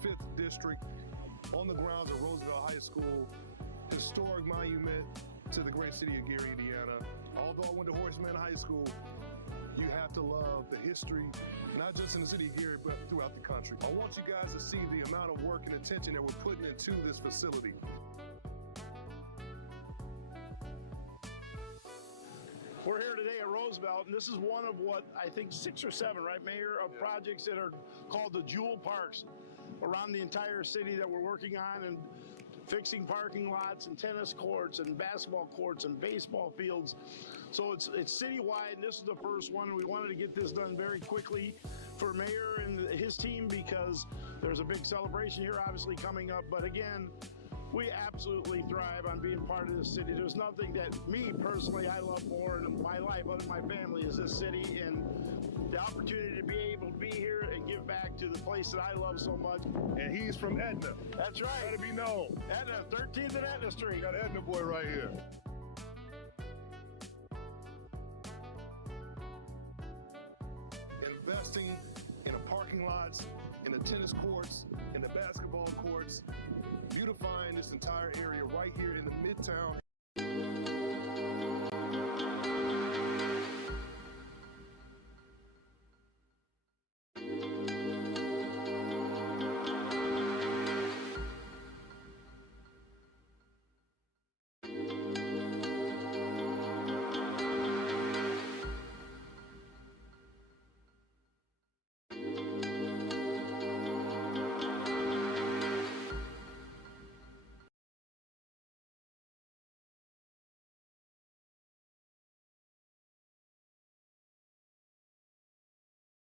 the 5th District on the grounds of Roosevelt High School, historic monument to the great city of Gary, Indiana. Although I went to Horseman High School, you have to love the history, not just in the city of Gary, but throughout the country. I want you guys to see the amount of work and attention that we're putting into this facility. We're here today at Roosevelt, and this is one of what I think 6 or 7, right, Mayor, of projects that are called the Jewel Parks around the entire city that we're working on, and fixing parking lots and tennis courts and basketball courts and baseball fields. So it's citywide, and this is the first one. We wanted to get this done very quickly for Mayor and his team because there's a big celebration here obviously coming up. But again, we absolutely thrive on being part of this city. There's nothing that me personally I love more in my life other than my family is this city, and the opportunity to be able to be here and give back to the place that I love so much. And he's from Etna. That's right. Gotta be known. Etna, 13th and Etna Street. Got an Etna boy right here. Investing in the parking lots, in the tennis courts, in the basketball courts, beautifying this entire area right here in the Midtown.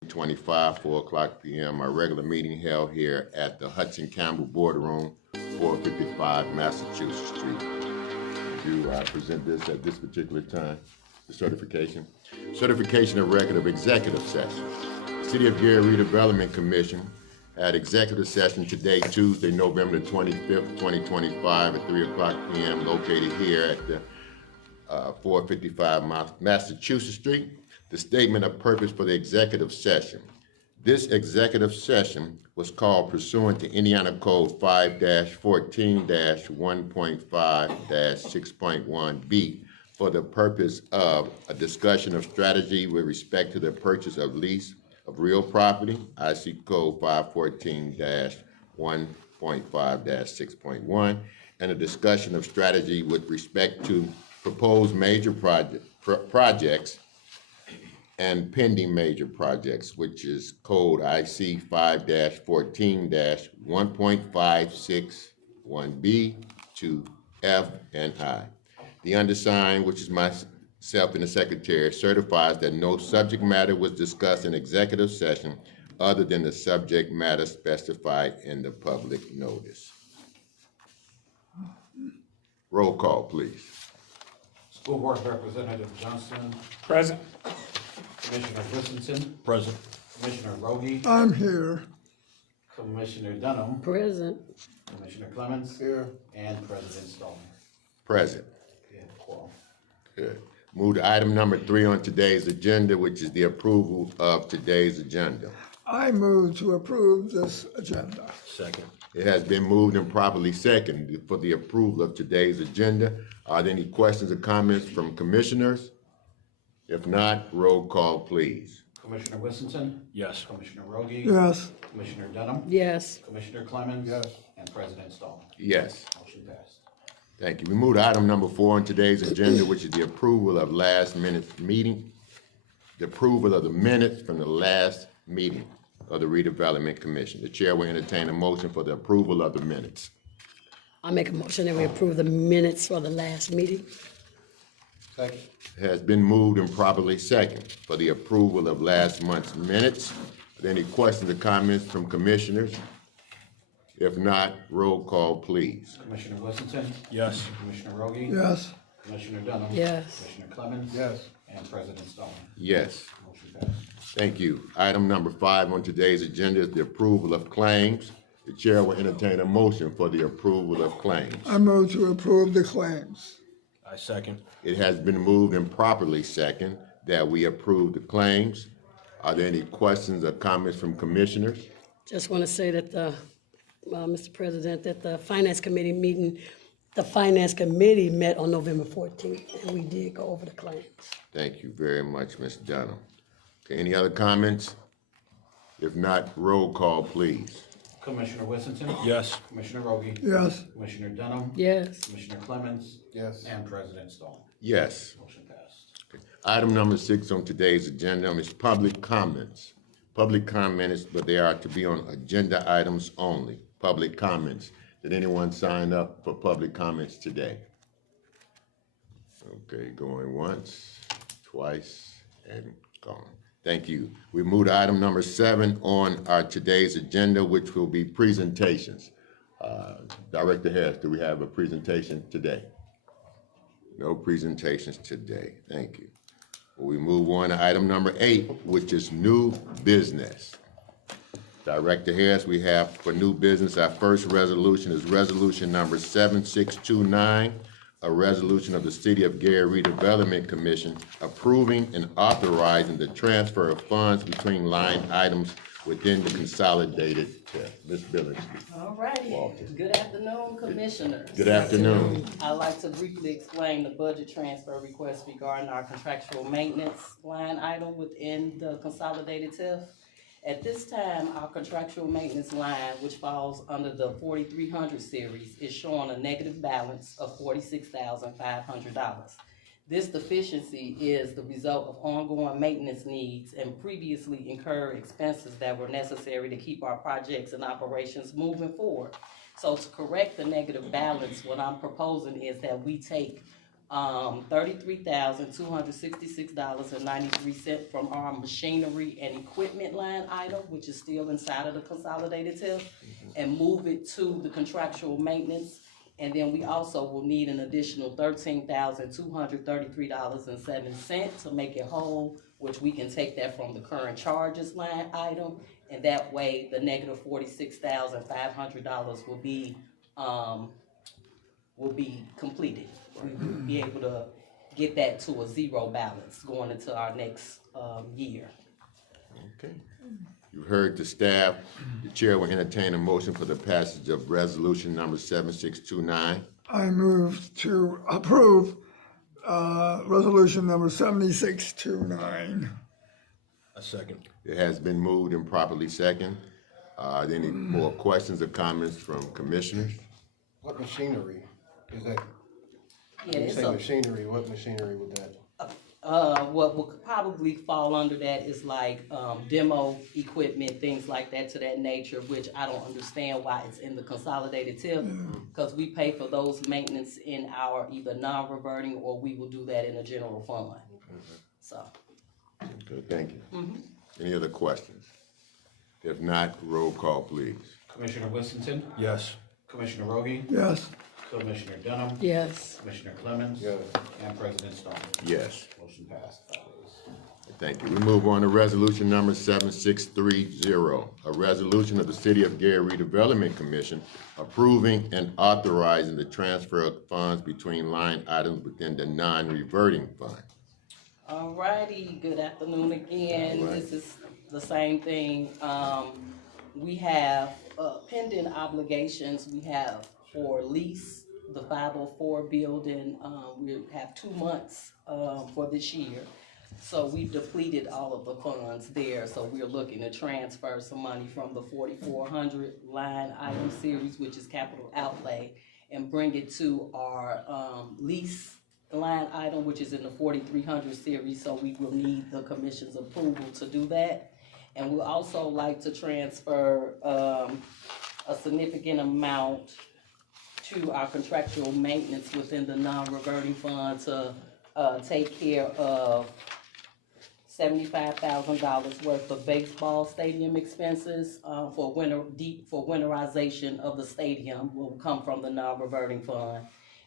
'25, 4:00 p.m. Our regular meeting held here at the Hudson Campbell Boardroom, 455 Massachusetts Street. Do I present this at this particular time? The certification. Certification of record of executive session. City of Gary Redevelopment Commission had executive session today, Tuesday, November the 25th, 2025 at 3:00 p.m. located here at the 455 Massachusetts Street. The statement of purpose for the executive session. This executive session was called pursuant to Indiana Code 5-14-1.5-6.1b for the purpose of a discussion of strategy with respect to the purchase of lease of real property, IC Code 514-1.5-6.1, and a discussion of strategy with respect to proposed major projects and pending major projects, which is code IC 5-14-1.561B to F and I. The undersigned, which is myself and the secretary, certifies that no subject matter was discussed in executive session other than the subject matter specified in the public notice. Roll call, please. School Board Representative Johnston. Present. Commissioner Christensen. Present. Commissioner Rogie. I'm here. Commissioner Dunham. Present. Commissioner Clemens. Here. And President Stallman. Present. Yeah, quorum. Good. Move to item number 3 on today's agenda, which is the approval of today's agenda. I move to approve this agenda. Second. It has been moved and properly seconded for the approval of today's agenda. Are there any questions or comments from commissioners? If not, roll call, please. Commissioner Whittington. Yes. Commissioner Rogie. Yes. Commissioner Dunham. Yes. Commissioner Clemens. Yes. And President Stallman. Yes. Motion passed. Thank you. We move to item number 4 on today's agenda, which is the approval of last minute meeting. The approval of the minutes from the last meeting of the Redevelopment Commission. The chair will entertain a motion for the approval of the minutes. I make a motion that we approve the minutes for the last meeting. Second. It has been moved and properly seconded for the approval of last month's minutes. Are there any questions or comments from commissioners? If not, roll call, please. Commissioner Whittington. Yes. Commissioner Rogie. Yes. Commissioner Dunham. Yes. Commissioner Clemens. Yes. And President Stallman. Yes. Motion passed. Thank you. Item number 5 on today's agenda is the approval of claims. The chair will entertain a motion for the approval of claims. I move to approve the claims. I second. It has been moved and properly seconded that we approve the claims. Are there any questions or comments from commissioners? Just want to say that the Mr. President, that the Finance Committee met on November 14th, and we did go over the claims. Thank you very much, Ms. Dunham. Okay, any other comments? If not, roll call, please. Commissioner Whittington? Yes. Commissioner Rogie? Yes. Commissioner Dunham? Yes. Commissioner Clemens? Yes. And President Stone. Yes. Motion passed. Item number 6 on today's agenda is public comments. Public comments, but they are to be on agenda items only. Public comments. Did anyone sign up for public comments today? Okay, going once, twice, and gone. Thank you. We move to item number 7 on our today's agenda, which will be presentations. Director Harris, do we have a presentation today? No presentations today. Thank you. We move on to item number 8, which is new business. Director Harris, we have for new business, our first resolution is resolution number 7629, a resolution of the City of Gary Redevelopment Commission approving and authorizing the transfer of funds between line items within the consolidated TIF. Ms. Billings. All righty. Good afternoon, Commissioners. Good afternoon. I'd like to briefly explain the budget transfer request regarding our contractual maintenance line item within the consolidated TIF. At this time, our contractual maintenance line, which falls under the 4300 series, is showing a negative balance of $46,500. This deficiency is the result of ongoing maintenance needs and previously incurred expenses that were necessary to keep our projects and operations moving forward. So to correct the negative balance, what I'm proposing is that we take $33,266.93 from our machinery and equipment line item, which is still inside of the consolidated TIF, and move it to the contractual maintenance. And then we also will need an additional $13,233.07 to make it whole, which we can take that from the current charges line item, and that way the negative $46,500 will be completed. We will be able to get that to a zero balance going into our next year. Okay. You heard the staff. The chair will entertain a motion for the passage of resolution number 7629. I move to approve resolution number 7629. A second. It has been moved and properly second. Are there any more questions or comments from commissioners? What machinery is that? Yeah, When you it's say a, machinery, what machinery would that? what will probably fall under that is like demo equipment, things like that to that nature, which I don't understand why it's in the consolidated TIF, because we pay for those maintenance in our either non-reverting or we will do that in a general fund. So. Okay, thank you. Any other questions? If not, roll call, please. Commissioner Whittington? Yes. Commissioner Rogie? Yes. Commissioner Dunham? Yes. Commissioner Clemens? Yes. And President Stone. Yes. Motion passed. 5 ayes. Thank you. We move on to resolution number 7630, a resolution of the City of Gary Redevelopment Commission approving and authorizing the transfer of funds between line items within the non-reverting fund. All righty, good afternoon again. All right. This is the same thing. We have pending obligations. We have for lease, the 504 building. We have 2 months for this year. So we've depleted all of the funds there. So we're looking to transfer some money from the 4400 line item series, which is capital outlay, and bring it to our lease line item, which is in the 4300 series. So we will need the commission's approval to do that. And we'll also like to transfer a significant amount to our contractual maintenance within the non-reverting fund to take care of $75,000 worth of baseball stadium expenses for winterization of the stadium will come from the non-reverting fund.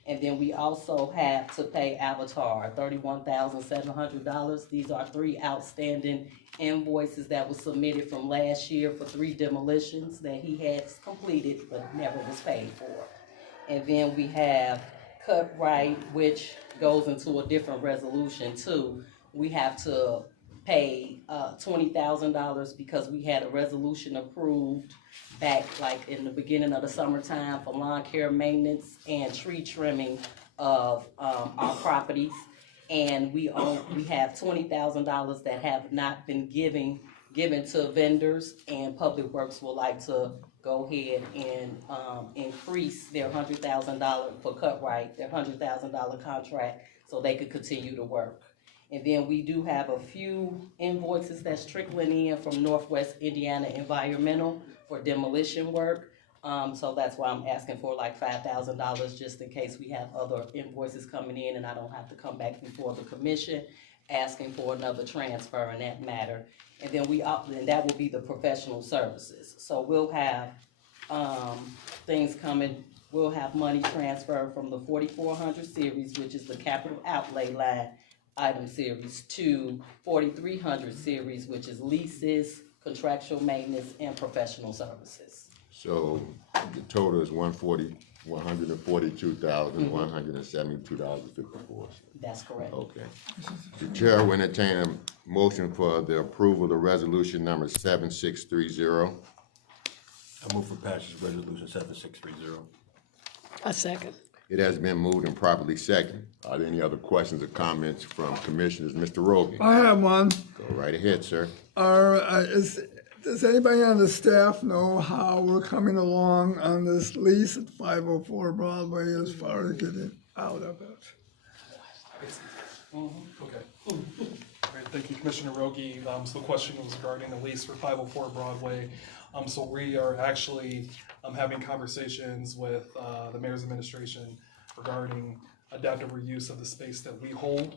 And then we also have to pay Avatar $31,700. These are 3 outstanding invoices that were submitted from last year for 3 demolitions that he has completed but never was paid for. And then we have Cut Right, which goes into a different resolution too. We have to pay $20,000 because we had a resolution approved back like in the beginning of the summertime for lawn care maintenance and tree trimming of, our properties. And we have $20,000 that have not been given to vendors, and Public Works would like to go ahead and, increase their $100,000 for Cutright, their $100,000 contract, so they could continue to work. And then we do have a few invoices that's trickling in from Northwest Indiana Environmental for demolition work. So that's why I'm asking for like $5,000, just in case we have other invoices coming in and I don't have to come back before the commission asking for another transfer in that matter. And then and that will be the professional services. So we'll have, things coming, we'll have money transferred from the 4400 series, which is the capital outlay line item series, to 4300 series, which is leases, contractual maintenance, and professional services. So the total is $142,172.54. That's correct. Okay. The chair will entertain a motion for the approval of the resolution number 7630. I move for passage of resolution 7630. A second. It has been moved and properly seconded. Are there any other questions or comments from commissioners? Mr. Rogan, I have one. go right ahead, sir. Does anybody on the staff know how we're coming along on this lease at 504 Broadway as far as getting out of it? Okay. Great, thank you, Commissioner Rogi. So the question was regarding the lease for 504 Broadway. So we are actually having conversations with the mayor's administration regarding adaptive reuse of the space that we hold.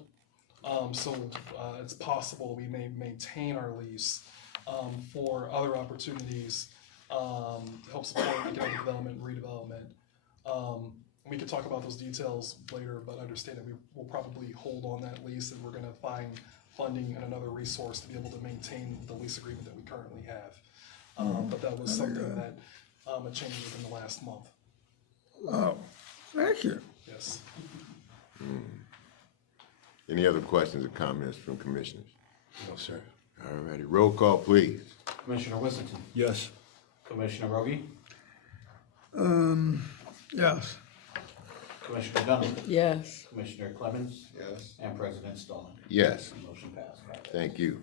So it's possible we may maintain our lease for other opportunities, help support economic development and redevelopment. We could talk about those details later, but understand that we will probably hold on that lease, and we're going to find funding and another resource to be able to maintain the lease agreement that we currently have. But that was something that changed within the last month. Oh, thank you. Yes. Any other questions or comments from commissioners? No, sir. All righty, roll call, please. Commissioner Whittington, Yes. Commissioner Rogi, Yes. Commissioner Dunham, Yes. Commissioner Clemens, Yes. and President Stallman. Yes. Motion passed. Thank you.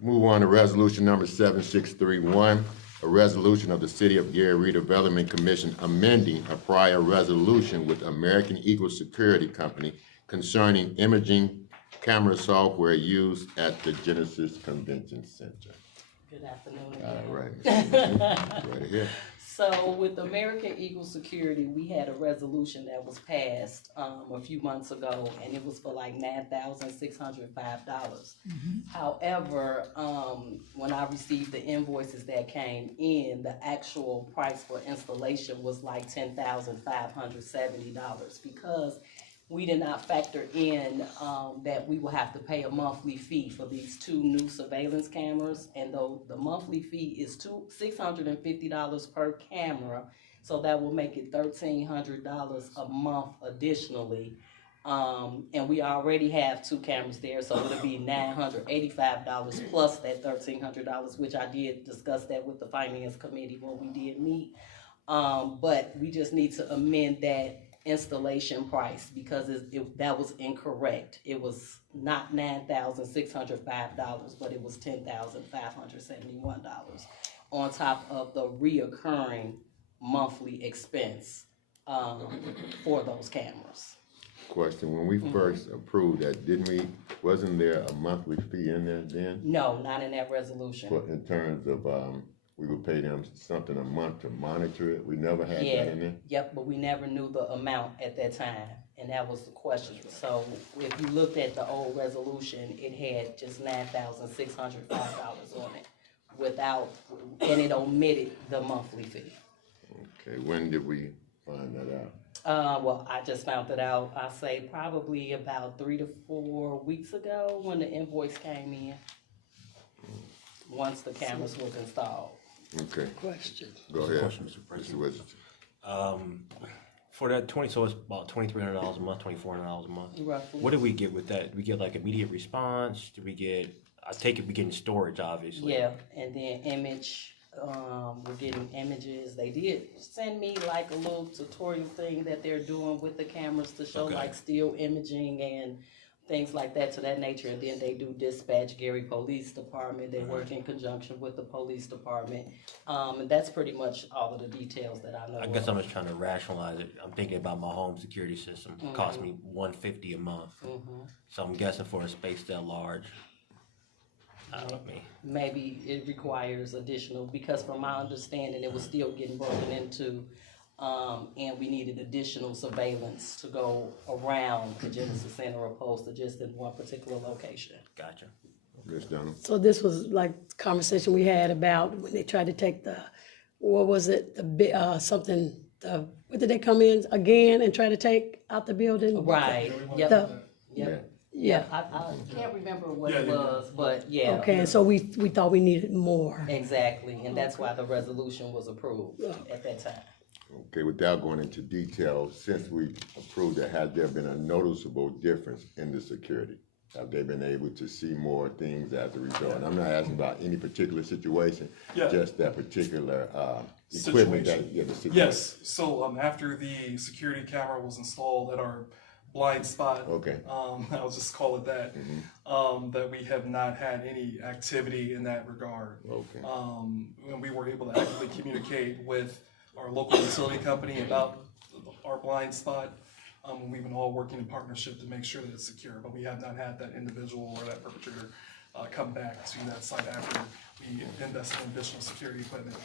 Move on to resolution number 7631, a resolution of the City of Gary Redevelopment Commission amending a prior resolution with American Eagle Security Company concerning imaging camera software used at the Genesis Convention Center. Good afternoon All again. right, Mr. Commissioner, right ahead. So with American Eagle Security, we had a resolution that was passed a few months ago, and it was for like $9,605. However, when I received the invoices that came in, the actual price for installation was like $10,570 because we did not factor in that we will have to pay a monthly fee for these two new surveillance cameras. And though the monthly fee is $650 per camera, so that will make it $1,300 a month additionally. And we already have two cameras there, so it'll be $985 plus that $1,300, which I did discuss that with the Finance Committee when we did meet. But we just need to amend that installation price because that was incorrect. It was not $9,605, but it was $10,571 on top of the reoccurring monthly expense for those cameras. Question, when we first approved that, wasn't there a monthly fee in there then? No, not in that resolution. But in terms of, we would pay them something a month to monitor it, we never had that in there? Yep, but we never knew the amount at that time, and that was the question. So if you looked at the old resolution, it had just $9,605 on it and it omitted the monthly fee. Okay, when did we find that out? Well, I just found it out, I say probably about 3 to 4 weeks ago when the invoice came in, once the cameras was installed. Okay, Question. go ahead. Question, Mr. Mr. President. Wizard. For that so it's about $2,300 a month, $2,400 a month. Roughly. What do we get with that? Do we get like immediate response? Do we get? I take it we get in storage, obviously. Yeah, and then image We're getting images. They did send me like a little tutorial thing that they're doing with the cameras to show Okay. like still imaging and things like that to that nature. And then they do dispatch Gary Police Department. They work in conjunction with the police department. And that's pretty much all of the details that I know. I guess of. I'm just trying to rationalize it. I'm thinking about my home security system. It costs me $150 a month. So I'm guessing for a space that large, I don't know. Maybe it requires additional, because from my understanding, it was still getting broken into, and we needed additional surveillance to go around the Genesis Center opposed to just in one particular location. Gotcha. Ms. Dunham? So this was like conversation we had about when they tried to take the, what was it, what did they come in again and try to take out the building? Right, yep, The- yep. Yeah, I can't remember what it was, but yeah. okay, and so we thought we needed more. Exactly, and that's why the resolution was approved at that time. Okay, without going into details, since we approved it, has there been a noticeable difference in the security? Have they been able to see more things as a result? And I'm not asking about any particular situation, just that particular equipment that, the situation. Yes, so after the security camera was installed at our blind spot, Okay. I'll just call it that, that we have not had any activity in that regard. Okay. And we were able to actively communicate with our local utility company about our blind spot. We've been all working in partnership to make sure that it's secure, but we have not had that individual or that perpetrator come back to that site after we invested in additional security equipment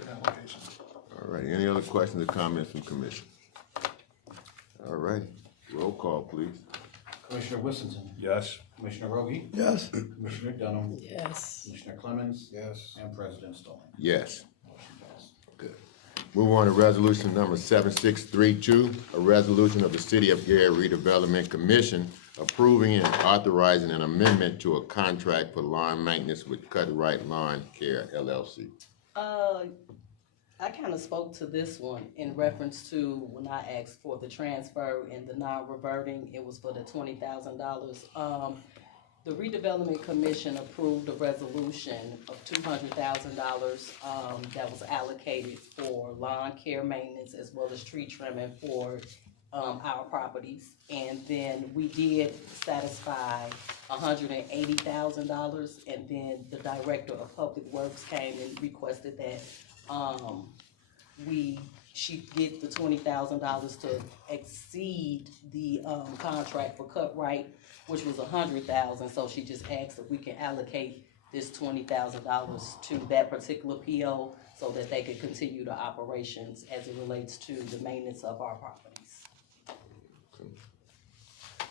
in that location. All right, any other questions or comments from commission? All right, roll call, please. Commissioner Whittington. Yes. Commissioner Rogie. Yes. Commissioner Dunham. Yes. Commissioner Clemens. Yes. And President Stallings. Yes. Motion passed. Good. Move on to resolution number 7632, a resolution of the City of Gary Redevelopment Commission approving and authorizing an amendment to a contract for lawn maintenance with Cut Right Lawn Care LLC. I kind of spoke to this one in reference to when I asked for the transfer and the non-reverting, it was for the $20,000. The Redevelopment Commission approved a resolution of $200,000 that was allocated for lawn care maintenance as well as tree trimming for our properties. And then we did satisfy $180,000, and then the Director of Public Works came and requested that she get the $20,000 to exceed the contract for Cut Right, which was $100,000. So she just asked if we can allocate this $20,000 to that particular PO so that they could continue the operations as it relates to the maintenance of our properties.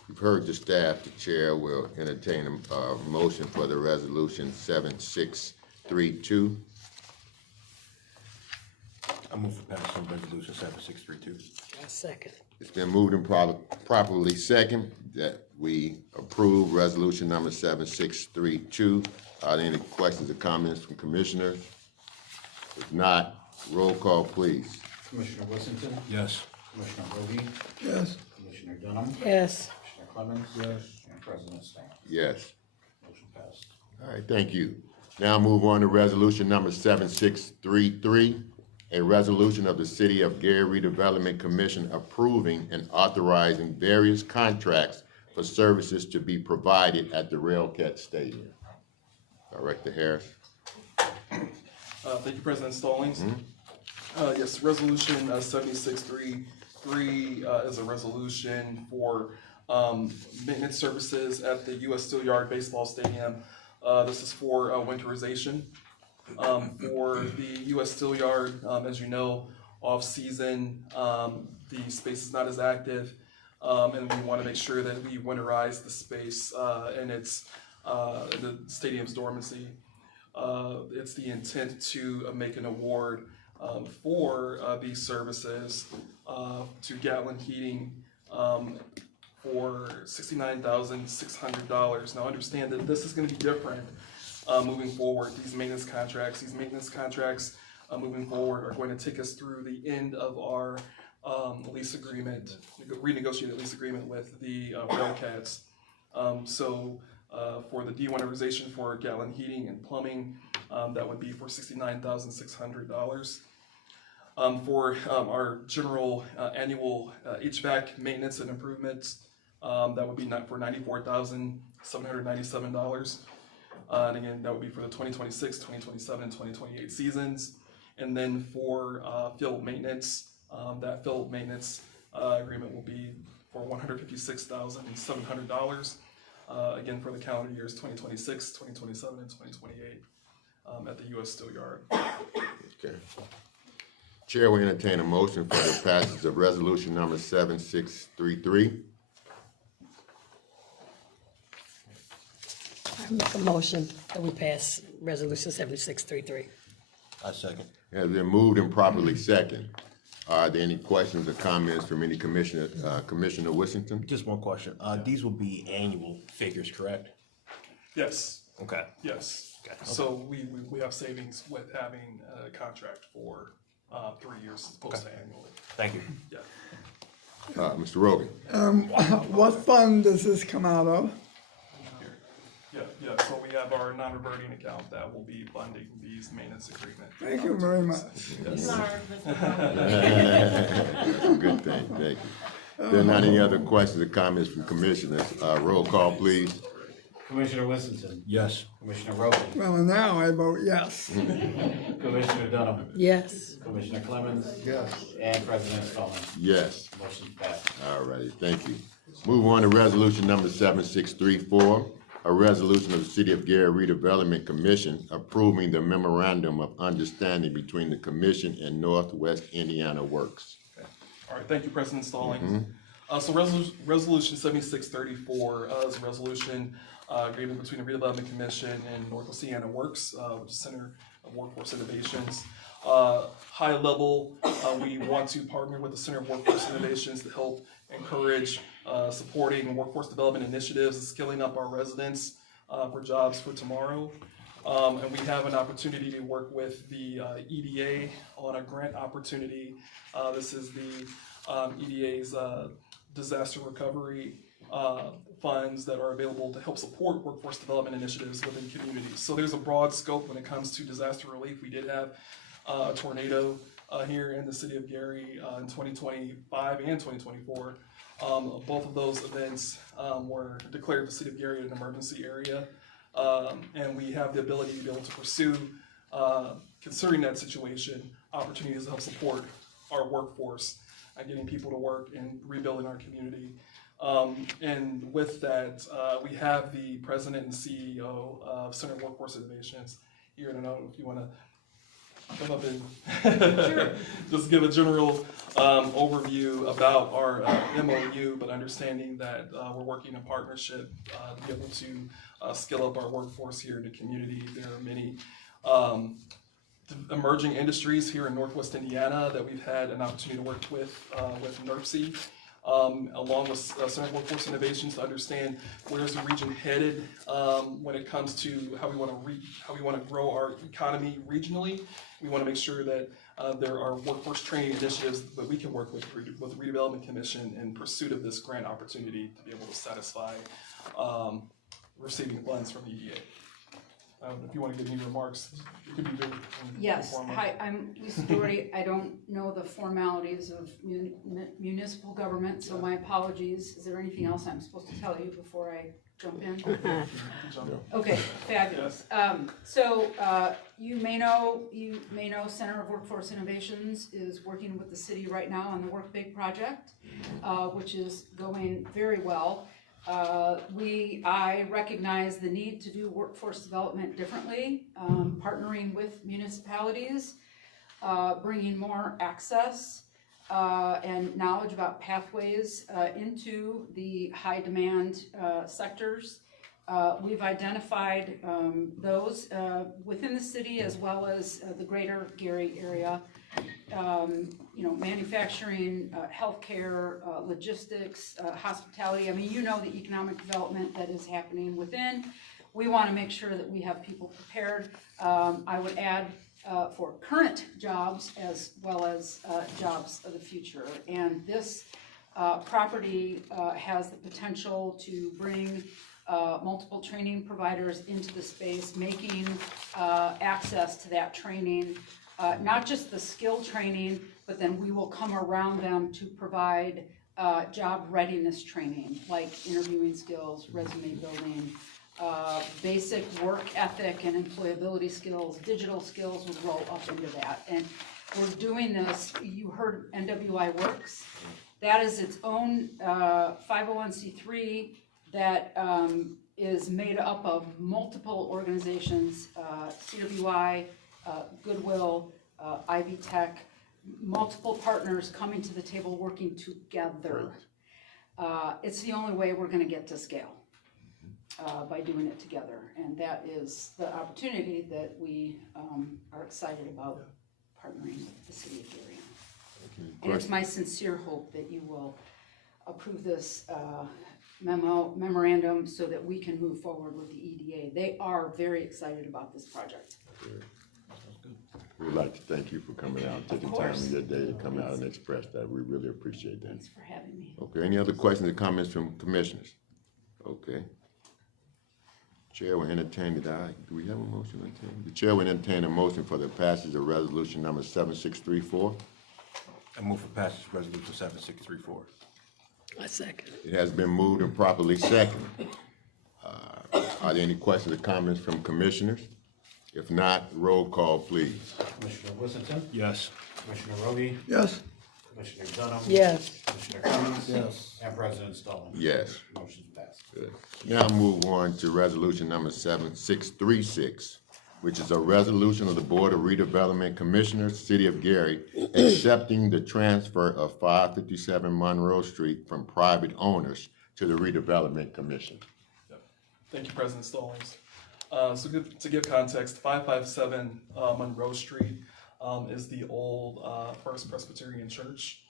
You've heard the staff. The chair will entertain a motion for the resolution 7632. I move for passage on resolution 7632. Second. It's been moved and properly second that we approve resolution number 7632. Are there any questions or comments from commissioners? If not, roll call, please. Commissioner Whittington. Yes. Commissioner Rogie. Yes. Commissioner Dunham. Yes. Commissioner Clemens. Yes. And President Stallings. Yes. Motion passed. All right, thank you. Now move on to resolution number 7633, a resolution of the City of Gary Redevelopment Commission approving and authorizing various contracts for services to be provided at the Railcat Stadium. Director Harris. Thank you, President Stallings. Yes, resolution 7633 is a resolution for maintenance services at the U.S. Steelyard Baseball Stadium. This is for winterization. For the U.S. Steelyard, as you know, off-season, the space is not as active, and we want to make sure that we winterize the space and it's the stadium's dormancy. It's the intent to make an award for these services to Gatlin Heating for $69,600. Now understand that this is going to be different moving forward. These maintenance contracts moving forward are going to take us through the end of our lease agreement, renegotiated lease agreement with the Railcats. So for the de-winterization for Gatlin Heating and Plumbing, that would be for $69,600. For our general annual HVAC maintenance and improvements, that would be for $94,797. And again, that would be for the 2026, 2027, and 2028 seasons. And then for field maintenance, that field maintenance agreement will be for $156,700. Again, for the calendar years 2026, 2027, and 2028 at the U.S. Steel Yard. Okay. Chair will entertain a motion for the passage of resolution number 7633. I make a motion that we pass resolution 7633. I second. Has been moved and properly second. Are there any questions or comments from any commissioner, Commissioner Wissington? Just one question. These will be annual figures, correct? Yes. Okay. Yes. Okay. So we have savings with having a contract for 3 years as opposed to annually. Thank you. Yeah. Mr. Rogan? What fund does this come out of? Yeah. So we have our non-reverting account that will be funding these maintenance agreement. Thank you very much. Yes. Good thing, thank you. There are not any other questions or comments from commissioners. Roll call, please. Commissioner Wissington. Yes. Commissioner Rogan. Well, now I vote yes. Commissioner Dunham. Yes. Commissioner Clemens. Yes. And President Stallings. Yes. Motion passed. All righty, thank you. Move on to resolution number 7634, a resolution of the City of Gary Redevelopment Commission approving the memorandum of understanding between the commission and Northwest Indiana Works. Okay. All right. Thank you, President Stallings. So resolution 7634 is a resolution agreement between the Redevelopment Commission and Northwest Indiana Works, which is Center of Workforce Innovations. High level, we want to partner with the Center of Workforce Innovations to help encourage supporting workforce development initiatives and skilling up our residents for jobs for tomorrow. And we have an opportunity to work with the EDA on a grant opportunity. This is the EDA's disaster recovery funds that are available to help support workforce development initiatives within communities. So there's a broad scope when it comes to disaster relief. We did have a tornado here in the city of Gary in 2025 and 2024. Both of those events were declared the city of Gary an emergency area. And we have the ability to be able to pursue, considering that situation, opportunities to help support our workforce and getting people to work and rebuilding our community. And with that, we have the president and CEO of Center of Workforce Innovations here. I don't know if you want to come up and just give a general overview about our MOU, but understanding that we're working in partnership to be able to skill up our workforce here in the community. There are many emerging industries here in Northwest Indiana that we've had an opportunity to work with NERC, along with Center of Workforce Innovations to understand where's the region headed when it comes to how we want to grow our economy regionally. We want to make sure that there are workforce training initiatives that we can work with the Redevelopment Commission in pursuit of this grant opportunity to be able to satisfy receiving funds from EDA. If you want to give any remarks, it could be very Yes. informal. Hi, I'm Lisa Doherty. I don't know the formalities of municipal government, so my apologies. Is there anything else I'm supposed to tell you before I jump in? Okay, fabulous. You may know Center of Workforce Innovations is working with the city right now on the Work Big project, which is going very well. I recognize the need to do workforce development differently, partnering with municipalities, bringing more access and knowledge about pathways into the high demand sectors. We've identified those within the city as well as the greater Gary area. Manufacturing, healthcare, logistics, hospitality. I mean, you know the economic development that is happening within. We want to make sure that we have people prepared. I would add for current jobs as well as jobs of the future. And this property has the potential to bring multiple training providers into the space, making access to that training, not just the skill training, but then we will come around them to provide job readiness training, like interviewing skills, resume building, basic work ethic and employability skills, digital skills would roll up into that. And we're doing this, you heard NWI Works, that is its own 501c3 that is made up of multiple organizations, CWI, Goodwill, Ivy Tech, multiple partners coming to the table working together. It's the only way we're going to get to scale, by doing it together, and that is the opportunity that we are excited about partnering with the city of Gary. And it's my sincere hope that you will approve this memorandum so that we can move forward with the EDA. They are very excited about this project. We'd like to thank you for coming out, taking time in your day to come out and express that. We really appreciate that. Thanks for having me. Okay, any other questions or comments from commissioners? Okay. Chair will entertain it. Do we have a motion? The chair will entertain a motion for the passage of resolution number 7634. I move for passage of resolution 7634. I second. It has been moved and properly seconded. Are there any questions or comments from commissioners? If not, roll call, please. Commissioner Whittington? Yes. Commissioner Rogie? Yes. Commissioner Dunham? Yes. Commissioner Cummings? Yes. And President Stallings? Yes. Motion's passed. Good. Now move on to resolution number 7636, which is a resolution of the Board of Redevelopment Commissioners, City of Gary, accepting the transfer of 557 Monroe Street from private owners to the Redevelopment Commission. Thank you, President Stallings. To give context, 557 Monroe Street is the old First Presbyterian Church,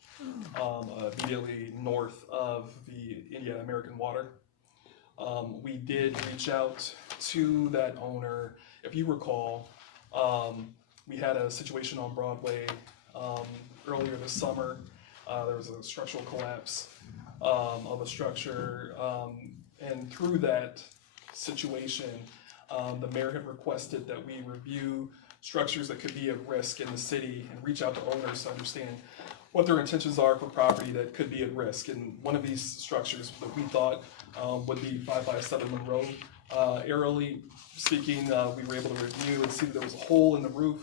immediately north of the Indiana American Water. We did reach out to that owner. If you recall, we had a situation on Broadway earlier this summer. There was a structural collapse of a structure, and through that situation, the mayor had requested that we review structures that could be at risk in the city and reach out to owners to understand what their intentions are for property that could be at risk. And one of these structures that we thought would be 557 Monroe. Aerially speaking, we were able to review and see that there was a hole in the roof.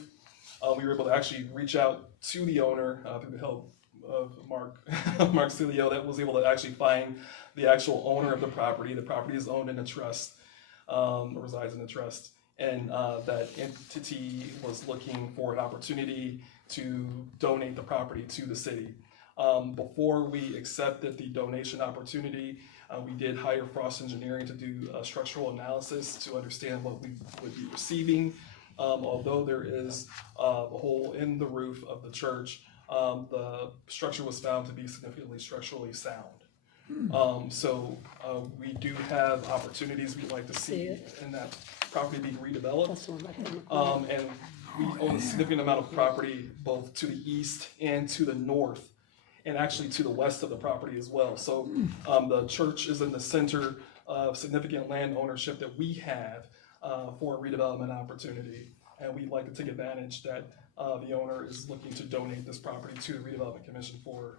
We were able to actually reach out to the owner through the help of Mark Cilio, that was able to actually find the actual owner of the property. The property is owned in a trust, resides in a trust, and that entity was looking for an opportunity to donate the property to the city. Before we accepted the donation opportunity, we did hire Frost Engineering to do a structural analysis to understand what we would be receiving. Although there is a hole in the roof of the church, the structure was found to be significantly structurally sound. So we do have opportunities we'd like to see in that property being redeveloped. And we own a significant amount of property both to the east and to the north, and actually to the west of the property as well. So the church is in the center of significant land ownership that we have for a redevelopment opportunity. And we'd like to take advantage that the owner is looking to donate this property to the Redevelopment Commission for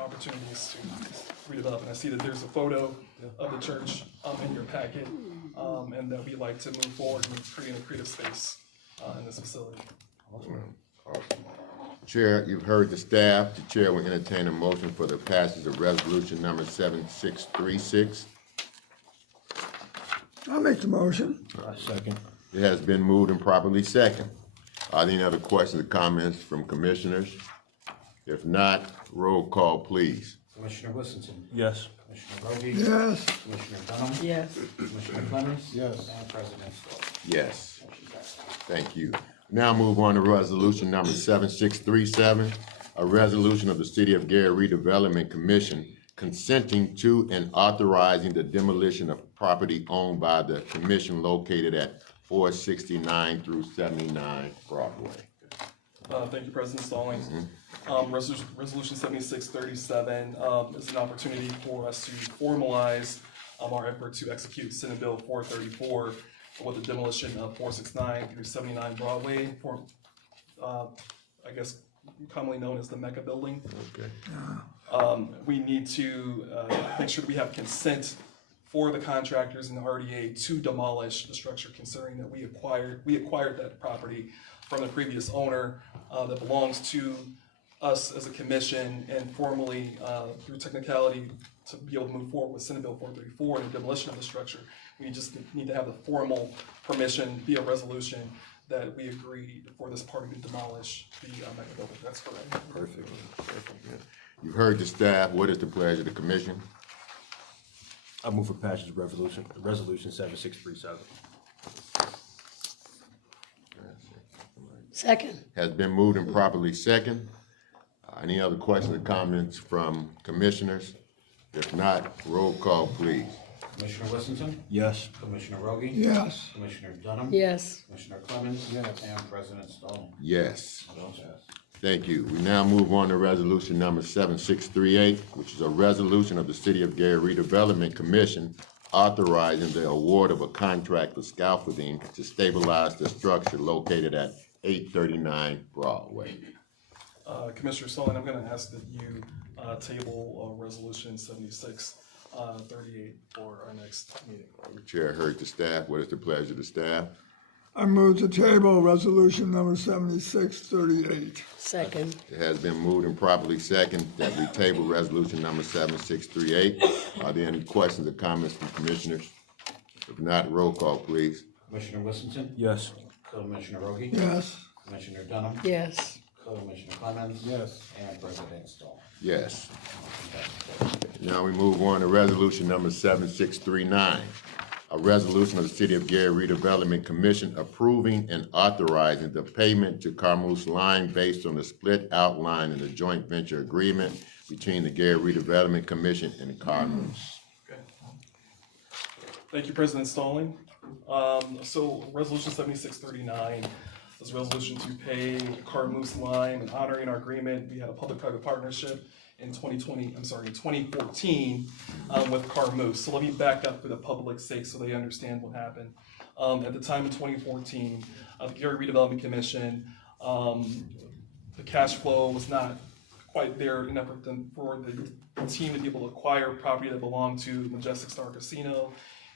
opportunities to redevelop. And I see that there's a photo of the church in your packet, and that we'd like to move forward and create a creative space in this facility. Awesome. Chair, you've heard the staff. The chair will entertain a motion for the passage of resolution number 7636. I'll make the motion. Second. It has been moved and properly second. Are there any other questions or comments from commissioners? If not, roll call, please. Commissioner Whittington? Yes. Commissioner Rogie? Yes. Commissioner Dunham? Yes. Commissioner Clemens? Yes. And President Stallings? Yes. Motion passed. Thank you. Now move on to resolution number 7637, a resolution of the City of Gary Redevelopment Commission consenting to and authorizing the demolition of property owned by the commission located at 469 through 79 Broadway. Thank you, President Stallings. Resolution 7637 is an opportunity for us to formalize our effort to execute Senate Bill 434 with the demolition of 469 through 79 Broadway, for, I guess commonly known as the Mecca Building. Okay. We need to make sure that we have consent for the contractors and the RDA to demolish the structure, considering that we acquired that property from the previous owner that belongs to us as a commission, and formally through technicality to be able to move forward with Senate Bill 434 and the demolition of the structure. We just need to have the formal permission via resolution that we agreed for this party to demolish the Mecca Building. That's correct. Perfect. Yeah. You've heard the staff. What is the pleasure of the commission? I move for passage of resolution 7637. Second. Has been moved and properly second. Any other questions or comments from commissioners? If not, roll call, please. Commissioner Whittington? Yes. Commissioner Rogie? Yes. Commissioner Dunham? Yes. Commissioner Clemens? Yes. And President Stone. Yes. Motion passed. Thank you. We now move on to resolution number 7638, which is a resolution of the City of Gary Redevelopment Commission authorizing the award of a contract for scaffolding to stabilize the structure located at 839 Broadway. Commissioner Sullivan, I'm going to ask that you table resolution 7638 for our next meeting. The chair heard the staff. What is the pleasure of the staff? I move to table resolution number 7638. Second. It has been moved and properly second that we table resolution number 7638. Are there any questions or comments from commissioners? If not, roll call, please. Commissioner Whittington? Yes. Commissioner Rogie? Yes. Commissioner Dunham? Yes. Commissioner Clemens? Yes. And President Stone. Yes. Motion passed. Now we move on to resolution number 7639, a resolution of the City of Gary Redevelopment Commission approving and authorizing the payment to Carmouche Line based on the split outline in the joint venture agreement between the Gary Redevelopment Commission and Carmouche. Okay. Thank you, President Stallings. So resolution 7639 is a resolution to pay Carmouche Line and honoring our agreement. We had a public-private partnership in 2014 with Carmouche. So let me back up for the public's sake so they understand what happened. At the time in 2014, the Gary Redevelopment Commission, the cash flow was not quite there enough for the team to be able to acquire property that belonged to Majestic Star Casino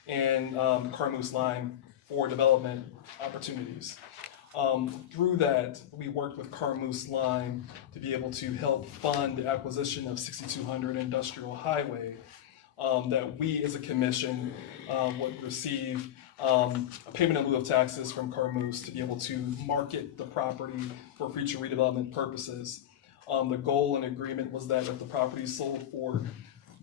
and Carmouche Line for development opportunities. Through that, we worked with Carmouche Line to be able to help fund the acquisition of 6200 Industrial Highway, that we as a commission would receive a payment in lieu of taxes from Carmouche to be able to market the property for future redevelopment purposes. The goal and agreement was that if the property sold for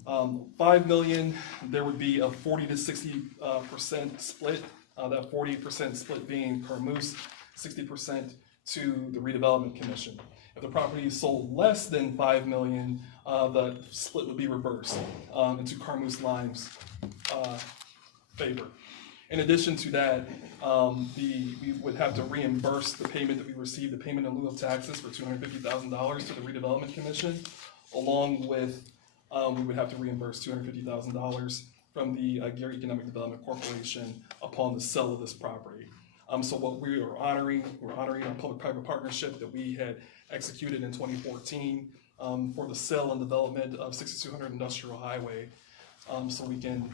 $5 million, there would be a 40 to 60% split, that 40% split being Carmouche, 60% to the Redevelopment Commission. If the property is sold less than $5 million, the split would be reversed into Carmouche Line's favor. In addition to that, we would have to reimburse the payment that we received, the payment in lieu of taxes for $250,000 to the Redevelopment Commission, along with we would have to reimburse $250,000 from the Gary Economic Development Corporation upon the sale of this property. So what we're honoring a public-private partnership that we had executed in 2014 for the sale and development of 6200 Industrial Highway, so we can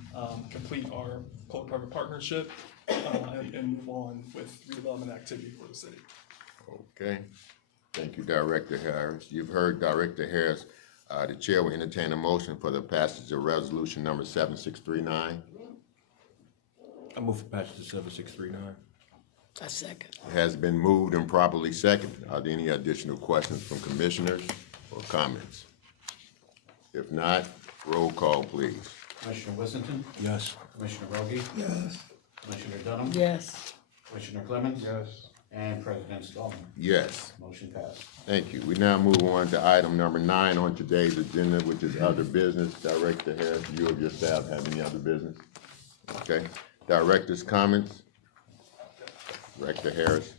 complete our public-private partnership and move on with redevelopment activity for the city. Okay. Thank you, Director Harris. You've heard Director Harris. The chair will entertain a motion for the passage of resolution number 7639. I move for passage of 7639. A second. It has been moved and properly seconded. Are there any additional questions from commissioners or comments? If not, roll call, please. Commissioner Whittington? Yes. Commissioner Rogie? Yes. Commissioner Dunham? Yes. Commissioner Clemens? Yes. And President Stone. Yes. Motion passed. Thank you. We now move on to item number 9 on today's agenda, which is other business. Director Harris, do you or your staff have any other business? Okay. Director's comments? Director Harris.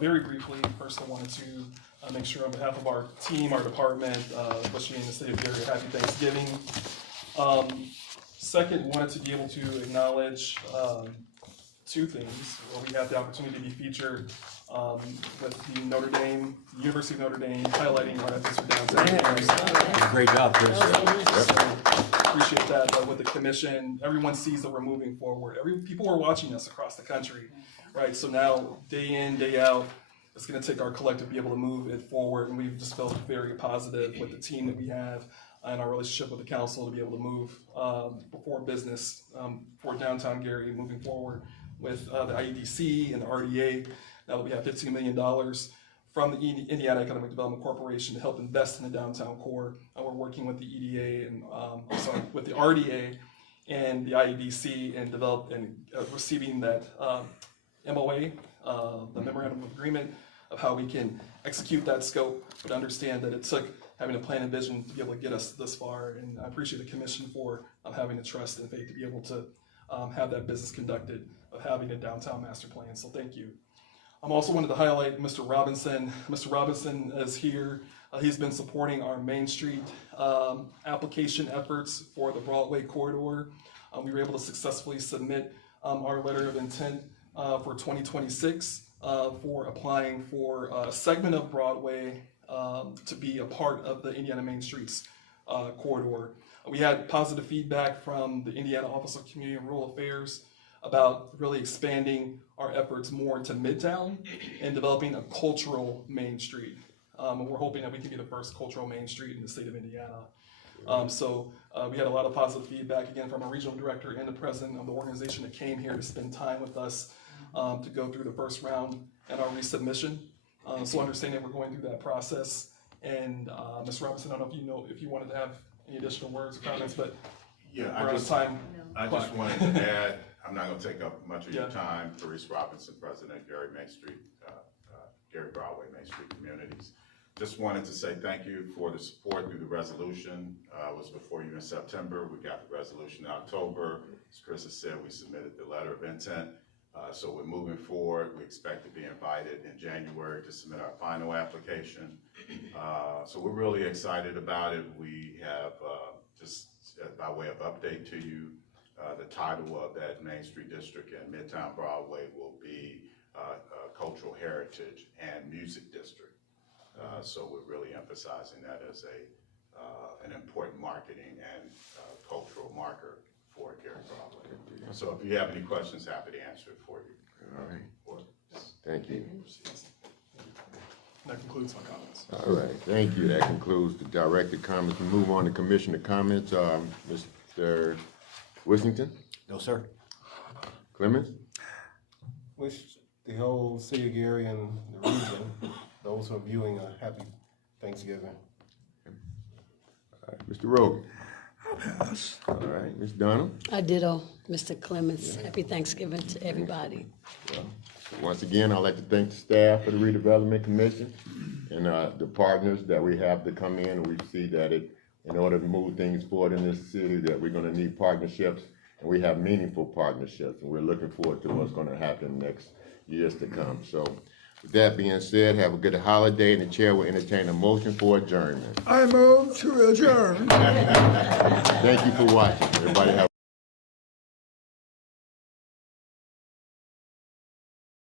Very briefly, first I wanted to make sure on behalf of our team, our department, especially in the city of Gary, happy Thanksgiving. Second, wanted to be able to acknowledge two things. Well, we had the opportunity to be featured with the University of Notre Dame, highlighting our efforts for downtown. Great job, Chris. Appreciate that. But with the commission, everyone sees that we're moving forward. People are watching us across the country, right? So now, day in, day out, it's going to take our collective to be able to move it forward, and we've just felt very positive with the team that we have and our relationship with the council to be able to move before business for downtown Gary moving forward with the IEDC and the RDA. Now that we have $15 million from the Indiana Economic Development Corporation to help invest in the downtown core. We're working with the EDA and with the RDA and the IEDC and receiving that MOA, the Memorandum of Agreement, of how we can execute that scope, but understand that it took having a plan and vision to be able to get us this far. And I appreciate the commission for having the trust and faith to be able to have that business conducted, of having a downtown master plan. So thank you. I'm also wanted to highlight Mr. Robinson. Mr. Robinson is here. He's been supporting our Main Street application efforts for the Broadway corridor. We were able to successfully submit our letter of intent for 2026 for applying for a segment of Broadway to be a part of the Indiana Main Streets corridor. We had positive feedback from the Indiana Office of Community and Rural Affairs about really expanding our efforts more into Midtown and developing a cultural Main Street. And we're hoping that we can be the first cultural Main Street in the state of Indiana. So we had a lot of positive feedback, again, from our regional director and the president of the organization that came here to spend time with us to go through the first round and our resubmission. So understanding we're going through that process. And Ms. Robinson, I don't know if you wanted to have any additional words or comments, but yeah, I just wanted to add, I'm not going to take up much of your time. Therese Robinson, President, Gary Main Street, Gary Broadway Main Street Communities. Just wanted to say thank you for the support through the resolution. It was before you in September. We got the resolution in October. As Chris has said, we submitted the letter of intent. So we're moving forward. We expect to be invited in January to submit our final application. So we're really excited about it. We have, just by way of update to you, the title of that Main Street District and Midtown Broadway will be Cultural Heritage and Music District. So we're really emphasizing that as an important marketing and cultural marker for Gary Broadway. So if you have any questions, happy to answer it for you. All right. Thank you. that concludes my comments. All right, thank you. That concludes the director comments. We move on to commissioner comments. Mr. Wissington? No, sir. Clemens? Wish the whole city of Gary and the region, those who are viewing, a happy Thanksgiving. All right, Mr. Rogan? I'll pass. All right, Ms. Dunham? I ditto, Mr. Clemens. Happy Thanksgiving to everybody. Well, once again, I'd like to thank the staff of the Redevelopment Commission and the partners that we have to come in. We see that in order to move things forward in this city, that we're gonna need partnerships, and we have meaningful partnerships, and we're looking forward to what's gonna happen next years to come. So with that being said, have a good holiday, and the chair will entertain a motion for adjournment. I move to adjourn. Thank you for watching. Everybody have